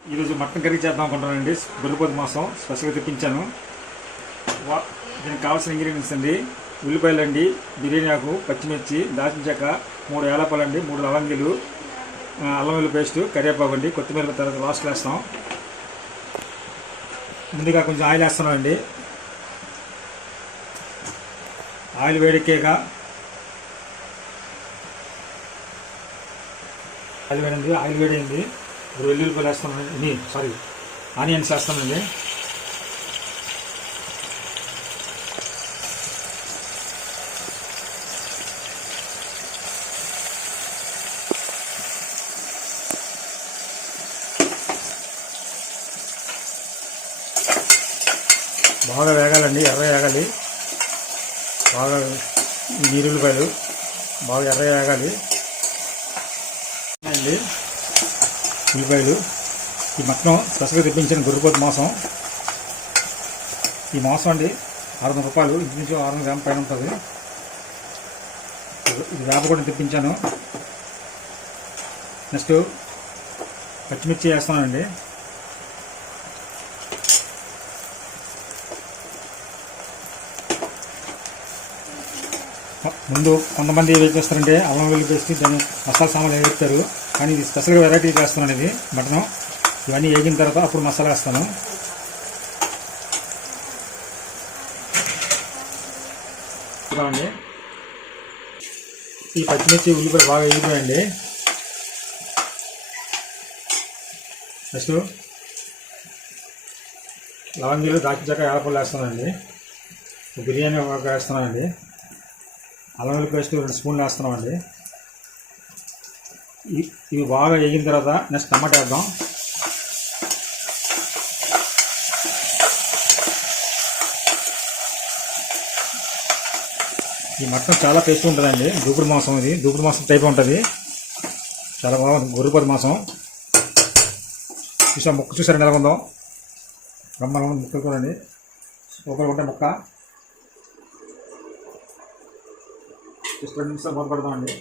ఈరోజు mutton curry చేద్దాం అనుకుంటున్నానండి. గొర్రెపోతు మాంసం స్పెషల్గా తెప్పించాను. దీనికి కావాల్సిన ఇంగ్రీడియంట్స్ అండి: ఉల్లిపాయలు అండి, బిర్యానీ ఆకు, పచ్చిమిర్చి, దాల్చిన చెక్క, 3 ఏలపాయలు అండి, 3 లవంగిలు, అల్లం వెల్లుల్లి పేస్టు, కరివేపాకు అండి, కొత్తిమీర తర్వాత లాస్ట్లో వేస్తాం. ముందుగా కొంచెం ఆయిల్ వేస్తున్నామండి. ఆయిల్ వేడెక్కాక ఆయిల్ వేడైంది. ఇప్పుడు వెల్లుల్లిపాయలు వేస్తానండి, ఆనియన్స్ వేస్తానండి. బాగా వేగాలండి, ఎర్ర వేగాలి. బాగా నీరుల్లిపాయలు బాగా ఎర్ర వేగాలి అండి. ఉల్లిపాయలు, ఈ మటన్ స్పెషల్గా తెప్పించిన గొర్రెపోతు మాంసం. ఈ మాంసం అండి 600 రూపాయలు, ఇంచుమించు 600 గ్రాముల పైన ఉంటుంది. ఇది వేప కూడా తెప్పించాను. నెక్స్ట్ పచ్చిమిర్చి వేస్తానండి. ముందు కొంతమంది ఏం చేస్తారంటే అల్లం వెల్లుల్లి పేస్ట్, దాన్ని మసాలా సామాన్లు వేస్తారు. కానీ ఇది స్పెషల్గా వెరైటీ చేస్తున్నాను. ఇది మటన్ ఇవన్నీ వేగిన తర్వాత అప్పుడు మసాలా వేస్తాను. ఈ పచ్చిమిర్చి ఉల్లిపాయ బాగా వేగిపోయండి. నెక్స్ట్ లవంగిలు, దాల్చిన చెక్క, యాలకులు వేస్తానండి. బిర్యానీ వేస్తున్నానండి. అల్లం వెల్లుల్లి పేస్ట్ 2 స్పూన్లు వేస్తున్నామండి. ఇవి బాగా వేగిన తర్వాత నెక్స్ట్ టమాటా వేద్దాం. ఈ మటన్ చాలా టేస్ట్ ఉంటుందండి. దూకుడు మాంసం, ఇది దూకుడు మాంసం టైప్ ఉంటుంది. చాలా బాగుంది గొర్రెపోతు మాంసం. ముక్క చూసారు ఎలా ఉందో, బ్రహ్మాండంగా ముక్కలు చూడండి, సూపర్గా ఉంటాయి. ముక్క జస్ట్ 2 నిమిషాలు మూత పెడదామండి.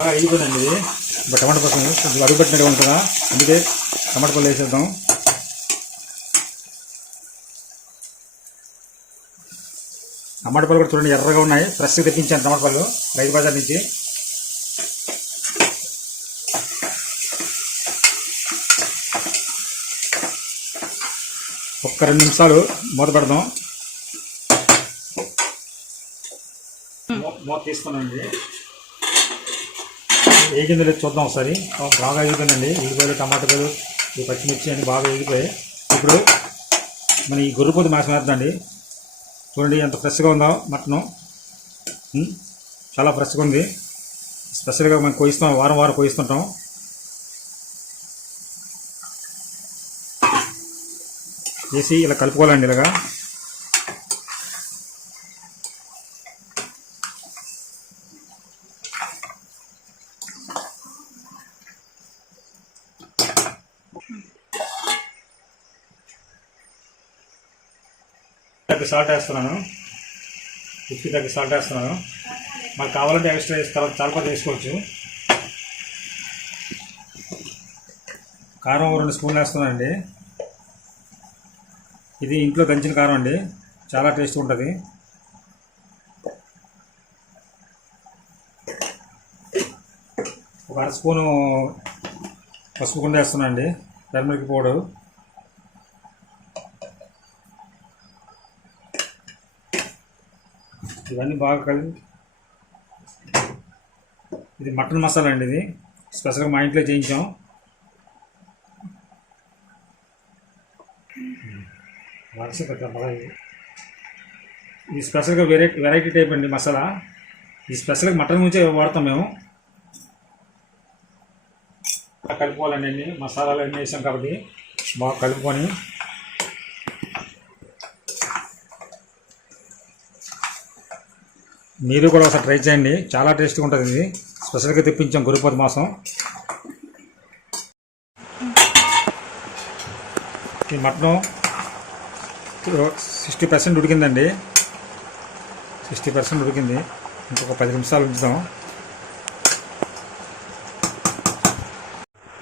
బాగా అయిపోయిందండి. ఇది ఇప్పుడు టమాటా కోసం కొంచెం అడుగు పెట్టినట్టుగా ఉంటుందా, అందుకే టమాటా పళ్ళు వేసేద్దాం. టమాటా పళ్ళు కూడా చూడండి ఎర్రగా ఉన్నాయి. ఫ్రెష్గా తెప్పించాను టమాటా పళ్ళు రైతు బజార్ నుంచి. ఒక్క 2 నిమిషాలు మూత పెడదాం. మూత తీసుకున్నానండి. వేగిందో లేదు చూద్దాం ఒకసారి. బాగా వేగిపోయిందండి. ఉల్లిపాయలు, టమాటాలు, ఈ పచ్చిమిర్చి అన్ని బాగా వేగిపోయాయి. ఇప్పుడు మన ఈ గొర్రెపోతు మాంసం వేద్దండి. చూడండి ఎంత ఫ్రెష్గా ఉందో మటను. చాలా ఫ్రెష్గా ఉంది. స్పెషల్గా మనం కోయిస్తాం, వారం వారం కోయిస్తుంటాం. వేసి ఇలా కలుపుకోవాలండి. ఇలాగా సాల్ట్ వేస్తున్నాను. ఉప్పు తగ్గ సాల్ట్ వేస్తున్నాను. మాకు కావాలంటే ఎక్స్ట్రా తర్వాత చాలా వేసుకోవచ్చు. కారం 2 స్పూన్లు వేస్తున్నానండి. ఇది ఇంట్లో దంచిన కారం అండి, చాలా టేస్ట్ ఉంటుంది. ఒక 1/2 స్పూను పసుపు గుండ వేస్తున్నానండి, టర్మరిక్ పౌడర్. ఇవన్నీ బాగా కలిపి, ఇది మటన్ మసాలా అండి. ఇది స్పెషల్గా మా ఇంట్లో చేయించాం. ఇది స్పెషల్గా వెరైటీ టైప్ అండి మసాలా. ఇది స్పెషల్గా మటన్ నుంచే వాడతాం మేము. కలుపుకోవాలండి. అన్ని మసాలాలు అన్నీ వేసాం కాబట్టి బాగా కలుపుకొని మీరు కూడా ఒకసారి ట్రై చేయండి. చాలా టేస్ట్గా ఉంటుంది. ఇది స్పెషల్గా తెప్పించాం గొర్రెపోతు మాంసం. ఈ మటను 60% ఉడికిందండి. 60% ఉడికింది. ఇంకొక 10 నిమిషాలు ఉంచుదాం.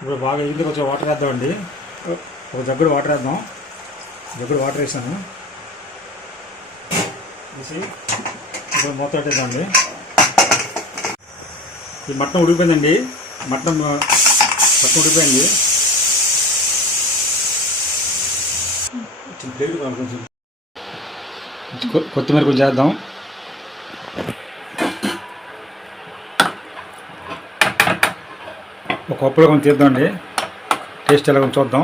ఇప్పుడు బాగా ఇందుకు కొంచెం వాటర్ వేద్దామండి. ఒక జగ్గుడు వాటర్ వేద్దాం. జగ్గుడు వాటర్ వేసాను వేసి ఇప్పుడు మూత పెట్టేద్దామండి. ఈ మటన్ ఉడికిపోయిందండి. మటన్ ఉడికిపోయింది. కొంచెం కొత్తిమీర కొంచెం చేద్దాం. ఒక కప్పులో కొంచెం తీద్దామండి. టేస్ట్ ఎలా కొంచెం చూద్దాం.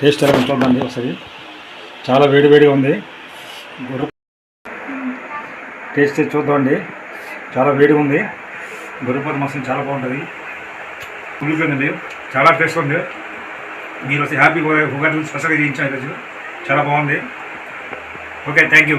టేస్ట్ ఎలా కొంచెం చూద్దామండి ఒకసారి. చాలా వేడివేడిగా ఉంది. టేస్ట్ చూద్దామండి. చాలా వేడిగా ఉంది. గొర్రెపోతు మాంసం చాలా బాగుంటుంది. ఉడిపోయిందండి. చాలా టేస్ట్ ఉంది. మీరు హ్యాపీ ఉగాది స్పెషల్గా చేయించాను ఈరోజు. చాలా బాగుంది. Okay, thank you.